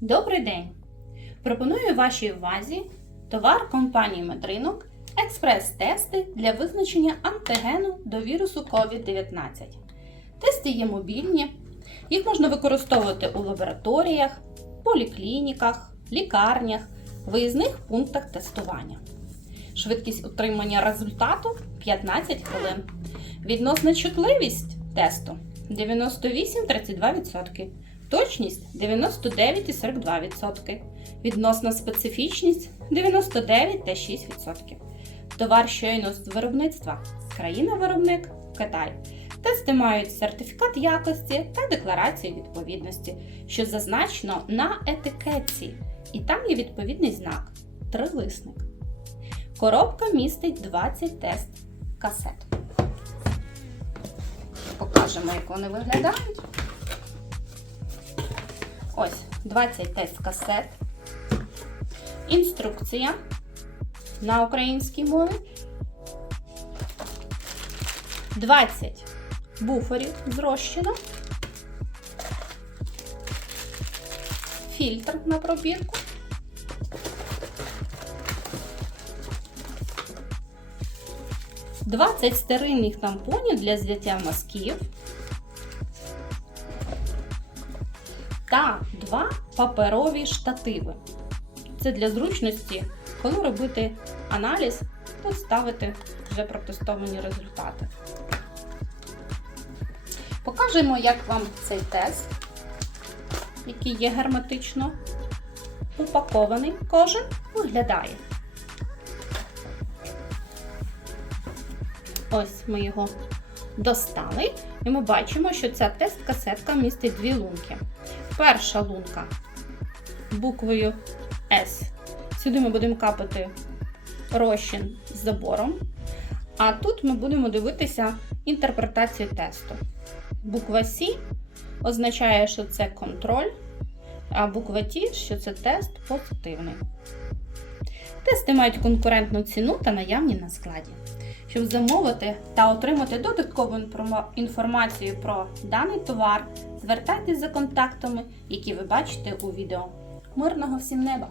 Добрий день! Пропоную вашій увазі товар компанії Медринок експрес-тести для визначення антигену до вірусу COVID-19. Тести є мобільні, їх можна використовувати у лабораторіях, поліклініках, лікарнях, виїзних пунктах тестування. Швидкість отримання результату 15 хвилин. Відносна чутливість тесту 98-32%. Точність 99,42%. Відносна специфічність 99,6%. Товар щойно з виробництва. Країна-виробник Китай. Тести мають сертифікат якості та декларацію відповідності, що зазначено на етикетці. І там є відповідний знак трилисник. Коробка містить 20 тест касет. Покажемо, як вони виглядають. Ось 20 тест касет. Інструкція на українській мові. 20 буферів зрощено. Фільтр на пробірку. Двадцять стерильних тампонів для зняття мазків. Та два паперові штативи. Це для зручності, коли робити аналіз, то ставити вже протестовані результати. Покажемо, як вам цей тест, який є герметично упакований кожен, виглядає. Ось ми його достали, і ми бачимо, що ця тест-касетка містить дві лунки. Перша лунка буквою S. Сюди ми будемо капати розчин з забором. А тут ми будемо дивитися інтерпретацію тесту. Буква C означає, що це контроль, а буква T, що це тест позитивний. Тести мають конкурентну ціну та наявні на складі. Щоб замовити та отримати додаткову інформацію про даний товар, звертайтесь за контактами, які ви бачите у відео. Мирного всім неба!